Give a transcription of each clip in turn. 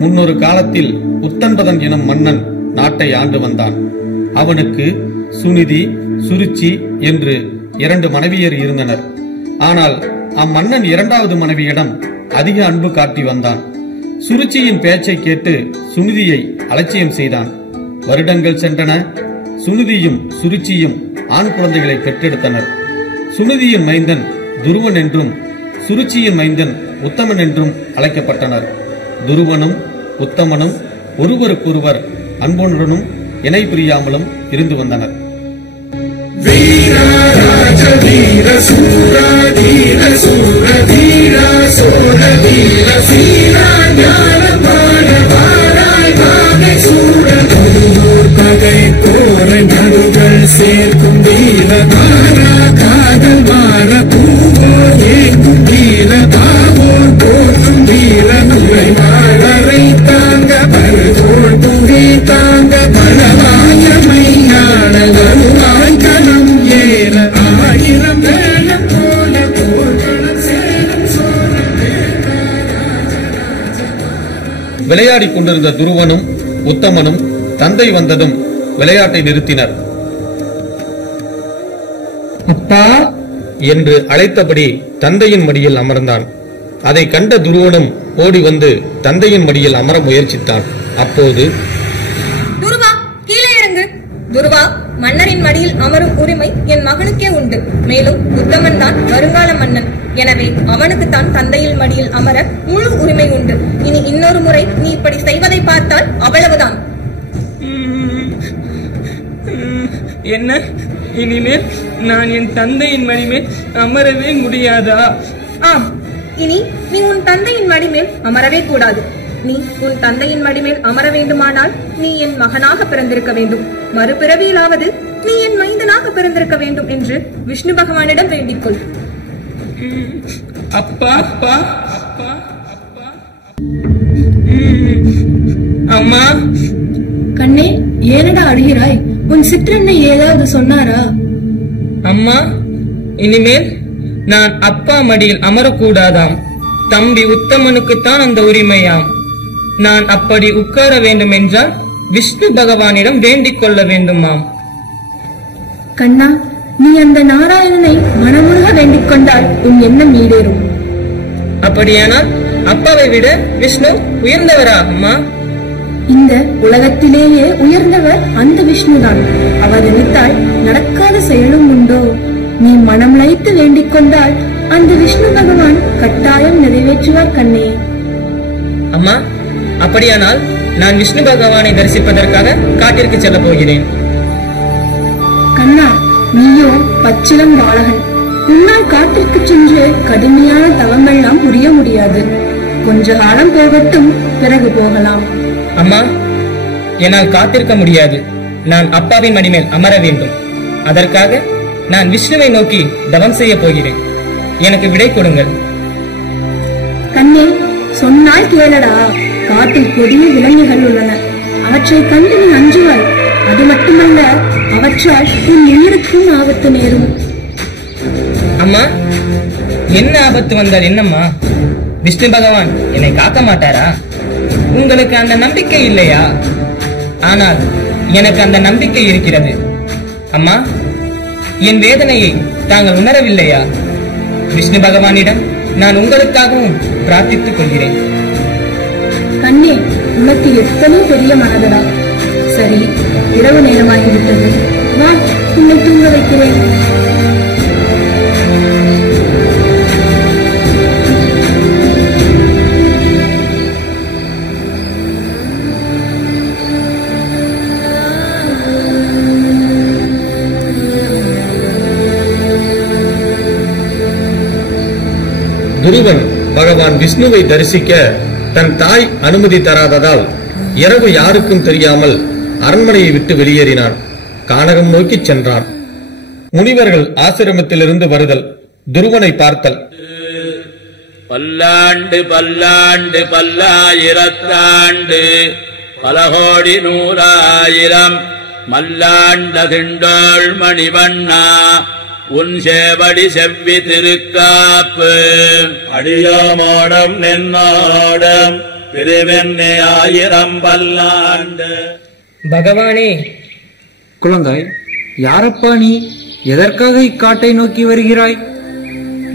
முன்னொரு காலத்தில் உத்தன்பதன் எனும் மன்னன் நாட்டை ஆண்டு வந்தான். அவனுக்கு சுனிதி, சுருச்சி என்று 2 மனைவியர் இருந்தனர். ஆனால் அம்மன்னன் 2வது மனைவியிடம் அதிக அன்பு காட்டி வந்தான். சுருச்சியின் பேச்சை கேட்டு சுனிதியை அலட்சியம் செய்தான். வருடங்கள் சென்றன. சுனிதியும் சுருச்சியும் ஆண் குழந்தைகளை பெற்றெடுத்தனர். சுனிதியின் மைந்தன் துருவன் என்றும் சுருச்சியின் மைந்தன் உத்தமன் என்றும் அழைக்கப்பட்டனர். துருவனும் உத்தமனும் ஒருவருக்கொருவர் அன்புடனும் இணை பிரியாமலும் இருந்து வந்தனர். சேர்க்கும் வீர காதல் மாற பூவோ ஏங்கும் வீர பாவோர் போற்றும் வீர நுழைவாழரை தாங்க பழுதோள் புகை தாங்க பலவாயமை ஞானங்களுவாய் கலம் ஏற 1000 வேளம் போல போர்களும் சேரும் சோழ. விளையாடிக் கொண்டிருந்த துருவனும் உத்தமனும் தந்தை வந்ததும் விளையாட்டை நிறுத்தினர். அப்பா என்று அழைத்தபடி தந்தையின் மடியில் அமர்ந்தான். அதை கண்ட துருவனும் ஓடி வந்து தந்தையின் மடியில் அமர முயற்சித்தான். அப்போது, துருவா, கீழே இறங்கு. துருவா, மன்னரின் மடியில் அமரும் உரிமை என் மகனுக்கே உண்டு. மேலும் உத்தமன் தான் வருங்கால மன்னன். எனவே அவனுக்கு தான் தந்தையின் மடியில் அமர முழு உரிமை உண்டு. இனி இன்னொரு முறை நீ இப்படி செய்வதை பார்த்தால் அவ்வளவுதான். என்ன, இனிமேல் நான் என் தந்தையின் மடிமேல் அமரவே முடியாதா? ஆம், இனி நீ உன் தந்தையின் மடிமேல் அமரவே கூடாது. நீ உன் தந்தையின் மடிமேல் அமர வேண்டுமானால் நீ என் மகனாக பிறந்திருக்க வேண்டும். மறுபிறவியிலாவது நீ என் மைந்தனாக பிறந்திருக்க வேண்டும் என்று விஷ்ணு பகவானிடம் வேண்டிக்கொள். அப்பா அப்பா அப்பா அப்பா. அம்மா. கண்ணே, ஏனடா அழுகிறாய்? உன் சிற்றன்னை ஏதாவது சொன்னாரா? அம்மா, இனிமேல் நான் அப்பா மடியில் அமரக்கூடாதாம். தம்பி உத்தமனுக்குத்தான் அந்த உரிமையாம். நான் அப்படி உட்கார வேண்டும் என்றால் விஷ்ணு பகவானிடம் வேண்டிக் கொள்ள வேண்டுமாம். கண்ணா, நீ அந்த நாராயணனை மனமுருக வேண்டிக் கொண்டால் உன் எண்ணம் ஈடேறும். அப்படியானால் அப்பாவை விட விஷ்ணு உயர்ந்தவரா அம்மா? இந்த உலகத்திலேயே உயர்ந்தவர் அந்த விஷ்ணுதான். அவர் நினைத்தால் நடக்காத செயலும் உண்டோ? நீ மனம் லயித்து வேண்டிக் கொண்டால் அந்த விஷ்ணு பகவான் கட்டாயம் நிறைவேற்றுவார் கண்ணே. அம்மா, அப்படியானால் நான் விஷ்ணு பகவானை தரிசிப்பதற்காக காட்டிற்கு செல்ல போகிறேன். கண்ணா, நீயோ பச்சிளம் பாலகன். உன்னால் காட்டிற்கு சென்று கடுமையான தவமெல்லாம் புரிய முடியாது. கொஞ்ச காலம் போகட்டும், பிறகு போகலாம். அம்மா, என்னால் காத்திருக்க முடியாது. நான் அப்பாவின் மடிமேல் அமர வேண்டும். அதற்காக நான் விஷ்ணுவை நோக்கி தவம் செய்ய போகிறேன். எனக்கு விடை கொடுங்கள். கண்ணே, சொன்னால் கேளடா. காட்டில் கொடிய விலங்குகள் உள்ளன. அவற்றை கண்டு நீ அஞ்சுவாய். அது மட்டுமல்ல, அவற்றால் உன் உயிருக்கும் ஆபத்து நேரும். அம்மா, என்ன ஆபத்து வந்தால் என்னம்மா? விஷ்ணு பகவான் என்னை காக்க மாட்டாரா? உங்களுக்கு அந்த நம்பிக்கை இல்லையா? ஆனால் எனக்கு அந்த நம்பிக்கை இருக்கிறது. அம்மா, என் வேதனையை தாங்கள் உணரவில்லையா? விஷ்ணு பகவானிடம் நான் உங்களுக்காகவும் பிரார்த்தித்துக் கொள்கிறேன். கண்ணே, உனக்கு எத்தனை பெரிய மனதடா. சரி, இரவு நேரமாகிவிட்டது. வா, உன்னை தூங்க வைக்கிறேன். துருவன் பகவான் விஷ்ணுவை தரிசிக்க தன் தாய் அனுமதி தராததால் இரவு யாருக்கும் தெரியாமல் அரண்மனையை விட்டு வெளியேறினான். கானகம் நோக்கி சென்றான். முனிவர்கள் ஆசிரமத்திலிருந்து வருதல், துருவனை பார்த்தல். பல்லாண்டு பல்லாண்டு பல்லாயிரத்தாண்டு பலகோடி 100,000 மல்லாண்ட திண்டோள் மணிவண்ணா உன் சேவடி செவ்வி திருக்காப்பு அடியாமாடம் நென்னாடம் பிரிவெண்ணே 1000 பல்லாண்டு. பகவானே, குழந்தாய், யாரப்பா நீ? எதற்காக இக்காட்டை நோக்கி வருகிறாய்?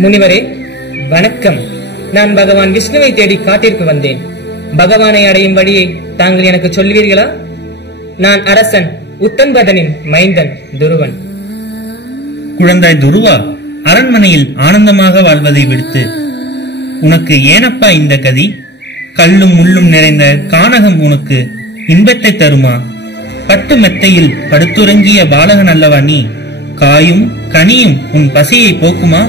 முனிவரே வணக்கம். நான் பகவான் விஷ்ணுவை தேடி காட்டிற்கு வந்தேன். பகவானை அடையும் வழியை தாங்கள் எனக்கு சொல்வீர்களா? நான் அரசன் உத்தன்பதனின் மைந்தன் துருவன். குழந்தாய் துருவா, அரண்மனையில் ஆனந்தமாக வாழ்வதை விடுத்து உனக்கு ஏனப்பா இந்த கதி? கல்லும் முள்ளும் நிறைந்த கானகம் உனக்கு இன்பத்தை தருமா? பட்டு மெத்தையில் படுத்துறங்கிய பாலகன் அல்லவா நீ? காயும் கனியும் உன் பசியை போக்குமா?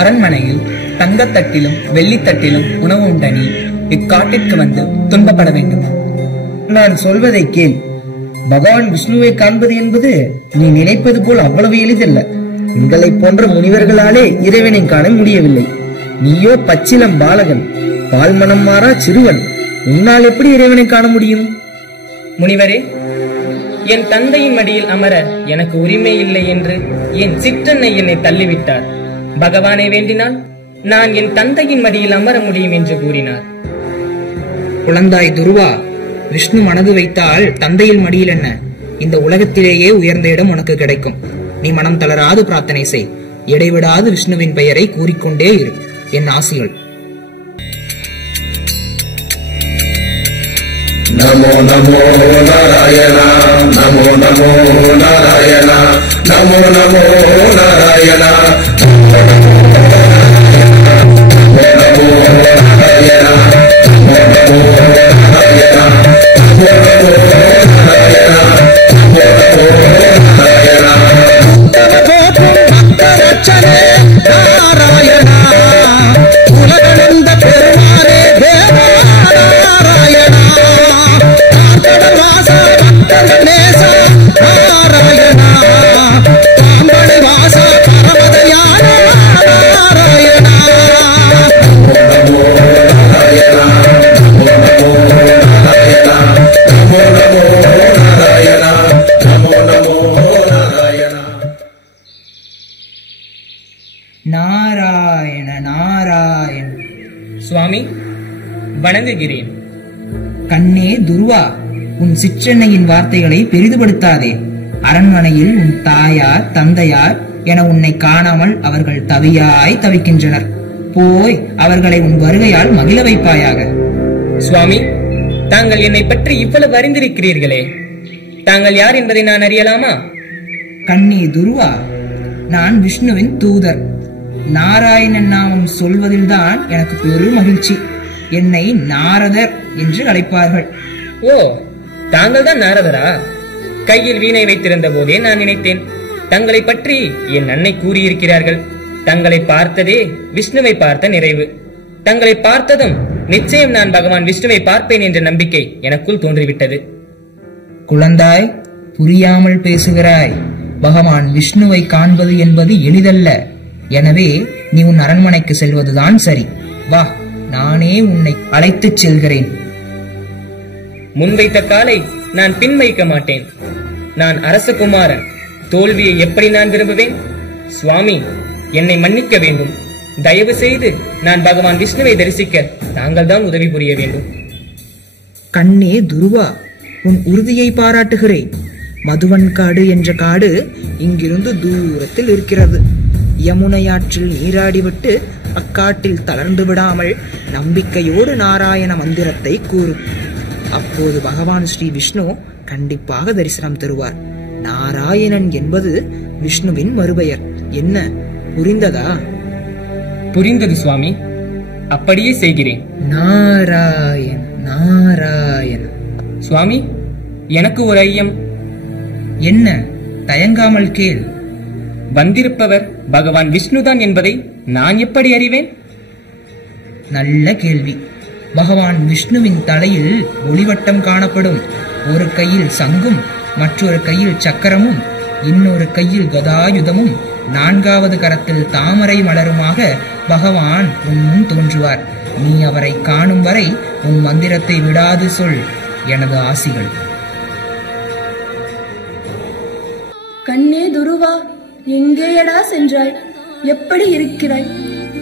அரண்மனையில் தங்கத்தட்டிலும் வெள்ளித்தட்டிலும் உணவு உண்ட நீ இக்காட்டிற்கு வந்து துன்பப்பட வேண்டுமா? நான் சொல்வதை கேள். பகவான் விஷ்ணுவை காண்பது என்பது நீ நினைப்பது போல் அவ்வளவு எளிதல்ல. எங்களை போன்ற முனிவர்களாலே இறைவனை காண முடியவில்லை. நீயோ பச்சிலம் பாலகன், பால்மனம் மாறா சிறுவன். உன்னால் எப்படி இறைவனை காண முடியும்? முனிவரே, என் தந்தையின் மடியில் அமர எனக்கு உரிமை இல்லை என்று என் சிற்றன்னை என்னை தள்ளிவிட்டார். பகவானை வேண்டினால் நான் என் தந்தையின் மடியில் அமர முடியும் என்று கூறினார். குழந்தாய் துருவா, விஷ்ணு மனது வைத்தால் தந்தையில் மடியில் என்ன? இந்த உலகத்திலேயே உயர்ந்த இடம் உனக்கு கிடைக்கும். நீ மனம் தளராது பிரார்த்தனை செய். இடைவிடாது விஷ்ணுவின் பெயரை கூறிக்கொண்டே இரு. என் ஆசிகள். நமோ நமோ நாராயண, நமோ நமோ நாராயண, நமோ நமோ நாராயண, நமோ நமோ நாராயண, நமோ நமோ நாராயண, நமோ நமோ நாராயண, நமோ நமோ நாராயண. பக்தரட்சனே நாராயண, உலகளந்த பெருமாறே தேவா நாராயண, வாச பக்தநேச நாராயண, காம்படி வாச பரமதயான நாராயண. நமோ நாராயண, நமோ நமோ நாராயண, நமோ நமோ நாராயண, நமோ நமோ நாராயண. நாராயண நாராயண. சுவாமி வணங்குகிறேன். கண்ணே துருவா, உன் சிற்றன்னையின் வார்த்தைகளை பெரிதுபடுத்தாதே. அரண்மனையில் உன் தாயார் தந்தையார் என உன்னை காணாமல் அவர்கள் தவியாய் தவிக்கின்றனர். போய் அவர்களை உன் வருகையால் மகிழ வைப்பாயாக. சுவாமி, தாங்கள் என்னை பற்றி இவ்வளவு அறிந்திருக்கிறீர்களே, தாங்கள் யார் என்பதை நான் அறியலாமா? கண்ணே துருவா, நான் விஷ்ணுவின் தூதர். நாராயணன் நாமம் சொல்வதில்தான் எனக்கு பெரும் மகிழ்ச்சி. என்னை நாரதர் என்று அழைப்பார்கள். ஓ, தாங்கள் தான் நாரதரா? கையில் வீணை வைத்திருந்த போதே நான் நினைத்தேன். தங்களை பற்றி என் அன்னை கூறியிருக்கிறார்கள். தங்களை பார்த்ததே விஷ்ணுவை பார்த்த நிறைவு. தங்களை பார்த்ததும் நிச்சயம் நான் பகவான் விஷ்ணுவை பார்ப்பேன் என்ற நம்பிக்கை எனக்குள் தோன்றிவிட்டது. குழந்தாய், புரியாமல் பேசுகிறாய். பகவான் விஷ்ணுவை காண்பது என்பது எளிதல்ல. எனவே நீ உன் அரண்மனைக்கு செல்வதுதான் சரி. வா, நானே உன்னை அழைத்துச் செல்கிறேன். முன்வைத்த காலை நான் பின் வைக்க மாட்டேன். நான் அரசகுமாரன். தோல்வியை எப்படி நான் விரும்புவேன்? சுவாமி, என்னை மன்னிக்க வேண்டும். தயவு செய்து நான் பகவான் விஷ்ணுவை தரிசிக்க தாங்கள் தான் உதவி புரிய வேண்டும். கண்ணே துருவா, உன் உறுதியை பாராட்டுகிறேன். மதுவன் காடு என்ற காடு இங்கிருந்து தூரத்தில் இருக்கிறது. யமுனையாற்றில் நீராடிவிட்டு அக்காட்டில் தளர்ந்து விடாமல் நம்பிக்கையோடு நாராயண மந்திரத்தை கூறும். அப்போது பகவான் ஸ்ரீ விஷ்ணு கண்டிப்பாக தரிசனம் தருவார். நாராயணன் என்பது விஷ்ணுவின் மறுபெயர். என்ன, புரிந்ததா? புரிந்தது சுவாமி, அப்படியே செய்கிறேன். நாராயண நாராயண. சுவாமி, எனக்கு ஒரு ஐயம். என்ன? தயங்காமல் கேள். வந்திருப்பவர் பகவான் விஷ்ணுதான் என்பதை நான் எப்படி அறிவேன்? நல்ல கேள்வி. பகவான் விஷ்ணுவின் தலையில் ஒளிவட்டம் காணப்படும். ஒரு கையில் சங்கும், மற்றொரு கையில் சக்கரமும், இன்னொரு கையில் கதாயுதமும், நான்காவது கரத்தில் தாமரை மலருமாக பகவான் உன் முன் தோன்றுவார். நீ அவரை காணும் வரை உன் மந்திரத்தை விடாது சொல். எனது ஆசிகள். கண்ணே துருவா, எங்கேயடா சென்றாய்? எப்படி இருக்கிறாய்?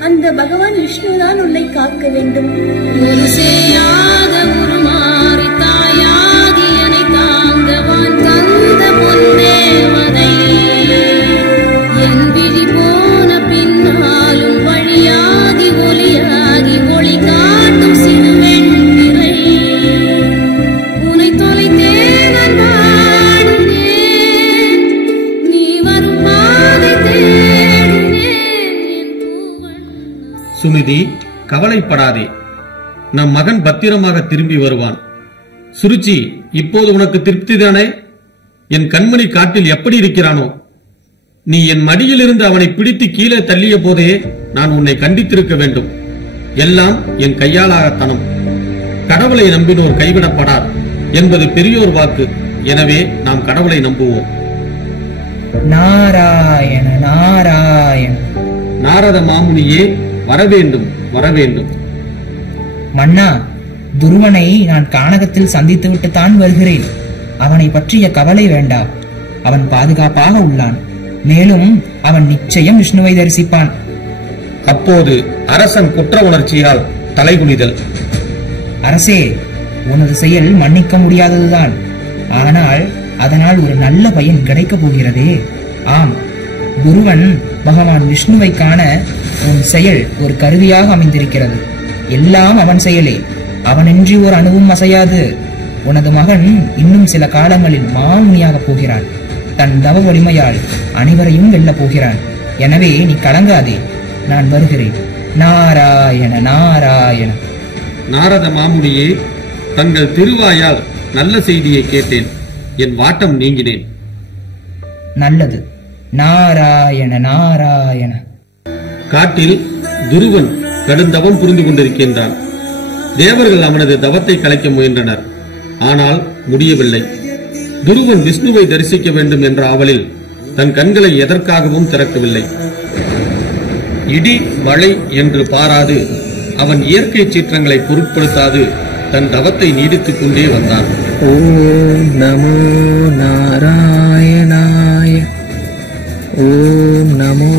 அந்த பகவான் விஷ்ணுதான் உன்னை காக்க வேண்டும். ஒரு செய்யாத உருமாறி தாயாகி என்னை தாங்கவான் தந்த பொன்னேவதை என் விழி போன பின்னாலும் வழியாகி ஒளியாகி ஒளி காட்டும் சிறுவெண் திரை உன்னை தொலைத்தேன் நான் வாடினேன் நீ வரும் பாதை தேடினேன் என் பூவன். சுனிதி, கவலைப்படாதே. நம் மகன் பத்திரமாக திரும்பி வருவான். சுருச்சி, இப்போது உனக்கு திருப்திதானே? என் கண்மணி காட்டில் எப்படி இருக்கிறானோ? நீ என் மடியிலிருந்து அவனை பிடித்து கீழே தள்ளிய போதே நான் உன்னை கண்டித்திருக்க வேண்டும். எல்லாம் என் கையாலாகத்தனம். கடவுளை நம்பினோர் கைவிடப்படார் என்பது பெரியோர் வாக்கு. எனவே நாம் கடவுளை நம்புவோம். நாராயண நாராயண. நாரத மாமுனியே, வரவேண்டும் வரவேண்டும். மன்னா, துருவனை நான் கானகத்தில் சந்தித்துவிட்டு தான் வருகிறேன். அவனை பற்றிய கவலை வேண்டாம். அவன் பாதுகாப்பாக உள்ளான். மேலும் அவன் நிச்சயம் விஷ்ணுவை தரிசிப்பான். அப்போது அரசன் குற்ற உணர்ச்சியால் தலைகுனிதல். அரசே, உனது செயல் மன்னிக்க முடியாததுதான். ஆனால் அதனால் ஒரு நல்ல பயன் கிடைக்கப் போகிறதே. ஆம், குருவன் பகவான் விஷ்ணுவை காண உன் செயல் ஒரு கருவியாக அமைந்திருக்கிறது. எல்லாம் அவன் செயலே. அவனின்றி ஒரு அணுவும் அசையாது. உனது மகன் இன்னும் சில காலங்களில் மாமுனியாகப் போகிறான். தன் தவ வலிமையால் அனைவரையும் வெல்லப் போகிறான். எனவே நீ கலங்காதே. நான் வருகிறேன். நாராயண நாராயண. நாரத மாமுனியே, தங்கள் திருவாயால் நல்ல செய்தியை கேட்டேன். என் வாட்டம் நீங்கினேன். நல்லது. நாராயண நாராயண. காட்டில் துருவன் கடுந்தவம் புரிந்து கொண்டிருக்கின்றான். தேவர்கள் அவனது தவத்தை கலைக்க முயன்றனர். ஆனால் முடியவில்லை. துருவன் விஷ்ணுவை தரிசிக்க வேண்டும் என்ற ஆவலில் தன் கண்களை எதற்காகவும் திறக்கவில்லை. இடி மழை என்று பாராது, அவன் இயற்கை சீற்றங்களை பொருட்படுத்தாது தன் தவத்தை நீடித்துக் கொண்டே வந்தான். ஓம் நமோ நாராயணாய. ஓம் நமோ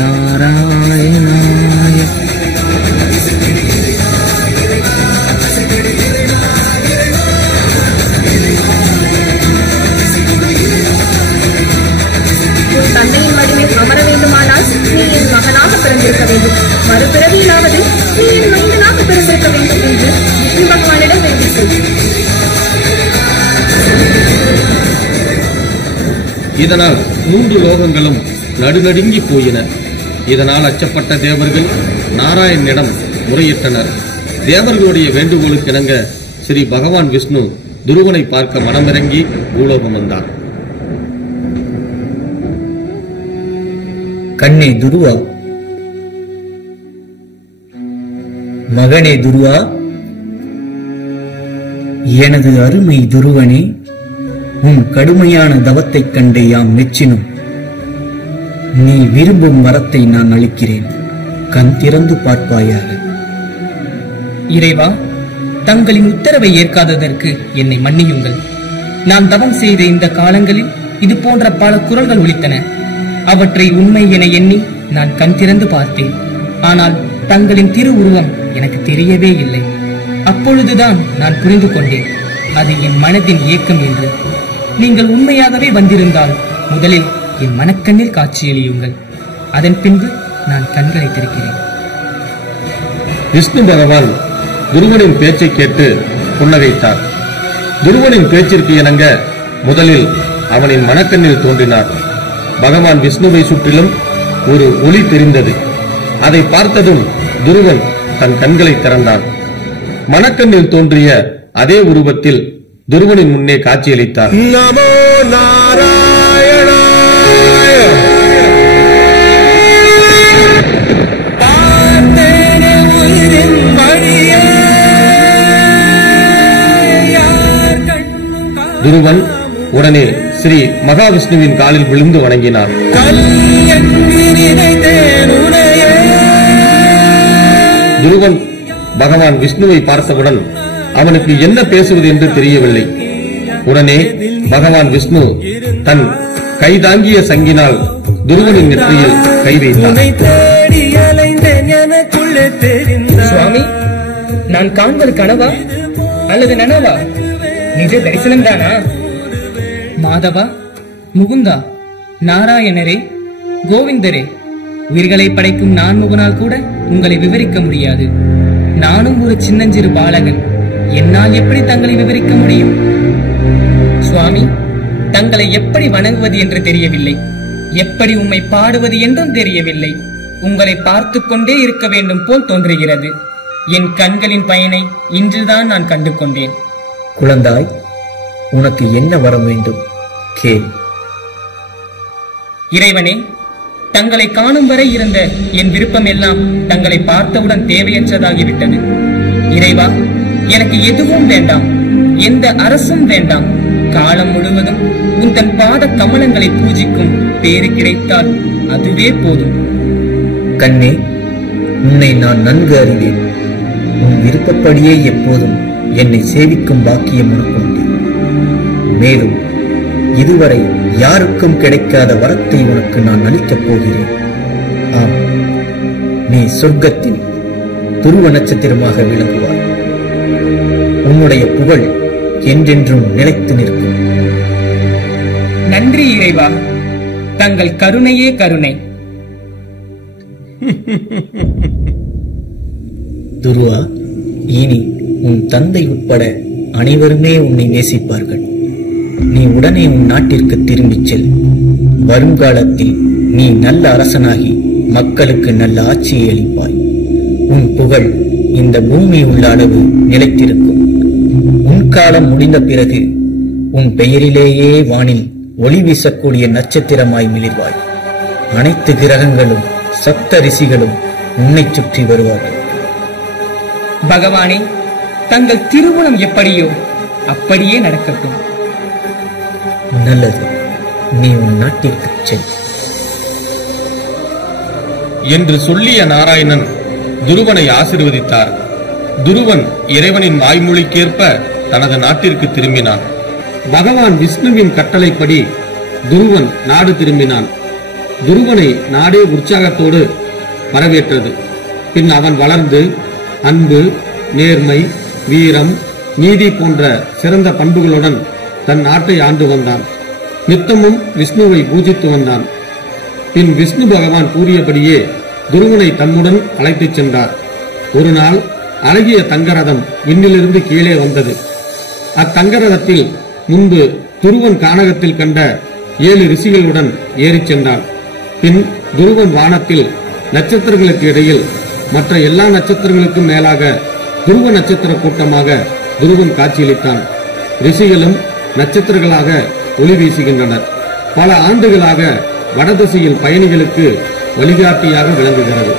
நாராயணாய. உன் தந்தையின் மடியில் அமர வேண்டுமானால் நீ என் மகனாக பிறந்திருக்க வேண்டும். மறுபிறவியிலாவது நீ என் மைந்தனாக பிறந்திருக்க வேண்டும் என்று விஷ்ணு பகவானிடம் வேண்டிக்கொள். இதனால் 3 லோகங்களும் நடுநடுங்கி போயின. இதனால் அச்சப்பட்ட தேவர்கள் நாராயணனிடம் முறையிட்டனர். தேவர்களுடைய வேண்டுகோளுக்கிணங்க ஸ்ரீ பகவான் விஷ்ணு துருவனை பார்க்க மனமிறங்கி பூலோகம் வந்தார். கண்ணே துருவா, மகனே துருவா, எனது அருமை துருவனே, உன் கடுமையான தவத்தைக் கண்டே யாம் மெச்சினோம். நீ விரும்பும் வரத்தை நான் அளிக்கிறேன். கண் திறந்து பார்ப்பாயாக. இறைவா, தங்களின் உத்தரவை ஏற்காததற்கு என்னை மன்னியுங்கள். நான் தவம் செய்த இந்த காலங்களில் இது போன்ற பல குரல்கள் ஒலித்தன. அவற்றை உண்மை என எண்ணி நான் கண் திறந்து பார்த்தேன். ஆனால் தங்களின் திருவுருவம் எனக்கு தெரியவே இல்லை. அப்பொழுதுதான் நான் புரிந்து கொண்டேன், அது என் மனதின் இயக்கம் என்று. நீங்கள் உண்மையாகவே வந்திருந்தால் முதலில் என் மனக்கண்ணில் காட்சியளியுங்கள். அதன் பின்பு நான் கண்களை திறக்கிறேன். விஷ்ணு பகவான் துருவனின் பேச்சை கேட்டு புன்னகைத்தார். துருவனின் பேச்சிற்கு இணங்க முதலில் அவனின் மனக்கண்ணில் தோன்றினார். பகவான் விஷ்ணுவை சுற்றிலும் ஒரு ஒளி தெரிந்தது. அதை பார்த்ததும் துருவன் தன் கண்களை திறந்தான். மனக்கண்ணில் தோன்றிய அதே உருவத்தில் துருவனின் முன்னே காட்சியளித்தார். நமோ நாராயணாய. பார்த்தேனே உயிரின் வழியே, யார் கண்ணும் துருவன் உடனே ஸ்ரீ மகாவிஷ்ணுவின் காலில் விழுந்து வணங்கினார். துருவன் பகவான் விஷ்ணுவை பார்த்தவுடன் அவனுக்கு என்ன பேசுவது என்று தெரியவில்லை. உடனே பகவான் விஷ்ணு தன் கைதாங்கிய சங்கினால் துருவனின் நெற்றியில் கை வைத்தான். உன்னை தேடி அலைந்தேன் எனக்குள்ளே தெரிந்தாய். சுவாமி, நான் காண்பது கனவா அல்லது நனவா? நிஜ தரிசனம் தானா? மாதவா, முகுந்தா, நாராயணரே, கோவிந்தரே, உயிர்களை படைக்கும் நான்முகனால் கூட உங்களை விவரிக்க முடியாது. நானும் ஒரு சின்னஞ்சிறு பாலகன், என்னால் எப்படி தங்களை விவரிக்க முடியும்? சுவாமி, தங்களை எப்படி வணங்குவது என்று தெரியவில்லை, எப்படி உம்மை பாடுவது என்றும் தெரியவில்லை. உங்களை பார்த்து கொண்டே இருக்க வேண்டும் போல் தோன்றுகிறது. என் கண்களின் பயனை இன்றுதான் நான் கண்டு கொண்டேன். குழந்தாய், உனக்கு என்ன வர வேண்டும்? கேள். இறைவனே, தங்களை காணும் வரை இருந்த என் விருப்பம் எல்லாம் தங்களை பார்த்தவுடன் தேவையற்றதாகிவிட்டது. இறைவா, எனக்கு எதுவும் வேண்டாம், எந்த அரசும் வேண்டாம். காலம் முழுவதும் உந்தன் பாத கமலங்களை பூஜிக்கும் பேறு கிடைத்தால் அதுவே போதும். கண்ணே, உன்னை நான் நன்கு அறிவேன். உன் விருப்பப்படியே எப்போதும் என்னை சேவிக்கும் பாக்கியம் உனக்கு உண்டு. மேலும் இதுவரை யாருக்கும் கிடைக்காத வரத்தை உனக்கு நான் அளிக்கப் போகிறேன். ஆம், நீ சொர்க்கத்தில் துருவ நட்சத்திரமாக விளங்குவாய். உன்னுடைய புகழ் என்றென்றும் நிலைத்து நிற்கும். நன்றி இறைவா, தங்கள் கருணையே கருணை. துருவா, இனி உன் தந்தை உட்பட அனைவருமே உன்னை நேசிப்பார்கள். நீ உடனே உன் நாட்டிற்கு திரும்பிச் செல். வருங்காலத்தில் நீ நல்ல அரசனாகி மக்களுக்கு நல்ல ஆட்சியை அளிப்பாய். உன் புகழ் இந்த பூமி உள்ள அளவு நிலைத்திருக்கும். உன் காலம் முடிந்த பிறகு உன் பெயரிலேயே வானில் ஒளி வீசக்கூடிய நட்சத்திரமாய் மிளிர்வாய். அனைத்து கிரகங்களும் சப்த ரிஷிகளும் உன்னை சுற்றி வருவார்கள். பகவானே, தங்கள் திருவுளம் எப்படியோ அப்படியே நடக்கட்டும். நல்லது, நீ உன் நாட்டிற்கு செல் என்று சொல்லிய நாராயணன் துருவனை ஆசீர்வதித்தார். துருவன் இறைவனின் வாய்மொழிக்கேற்ப தனது நாட்டிற்கு திரும்பினான். பகவான் விஷ்ணுவின் கட்டளைப்படி துருவன் நாடு திரும்பினான். துருவனை நாடே உற்சாகத்தோடு வரவேற்றது. பின் அவன் வளர்ந்து அன்பு, நேர்மை, வீரம், நீதி போன்ற சிறந்த பண்புகளுடன் தன் நாட்டை ஆண்டு வந்தான். நித்தமும் விஷ்ணுவை பூஜித்து வந்தான். பின் விஷ்ணு பகவான் கூறியபடியே துருவனை தம்முடன் அழைத்துச் சென்றார். ஒரு நாள் அழகிய தங்கரதம் விண்ணிலிருந்து கீழே வந்தது. அத்தங்கரதத்தில் முன்பு துருவன் கானகத்தில் கண்ட 7 ரிஷிகளுடன் ஏறிச் சென்றான். பின் துருவன் வானத்தில் நட்சத்திரங்களுக்கு இடையில் மற்ற எல்லா நட்சத்திரங்களுக்கும் மேலாக துருவ நட்சத்திர கூட்டமாக துருவன் காட்சியளித்தான். ரிஷிகளும் நட்சத்திரங்களாக ஒளி வீசுகின்றனர். பல ஆண்டுகளாக வடதிசையில் பயணிகளுக்கு வழிகாட்டியாக விளங்குகிறது.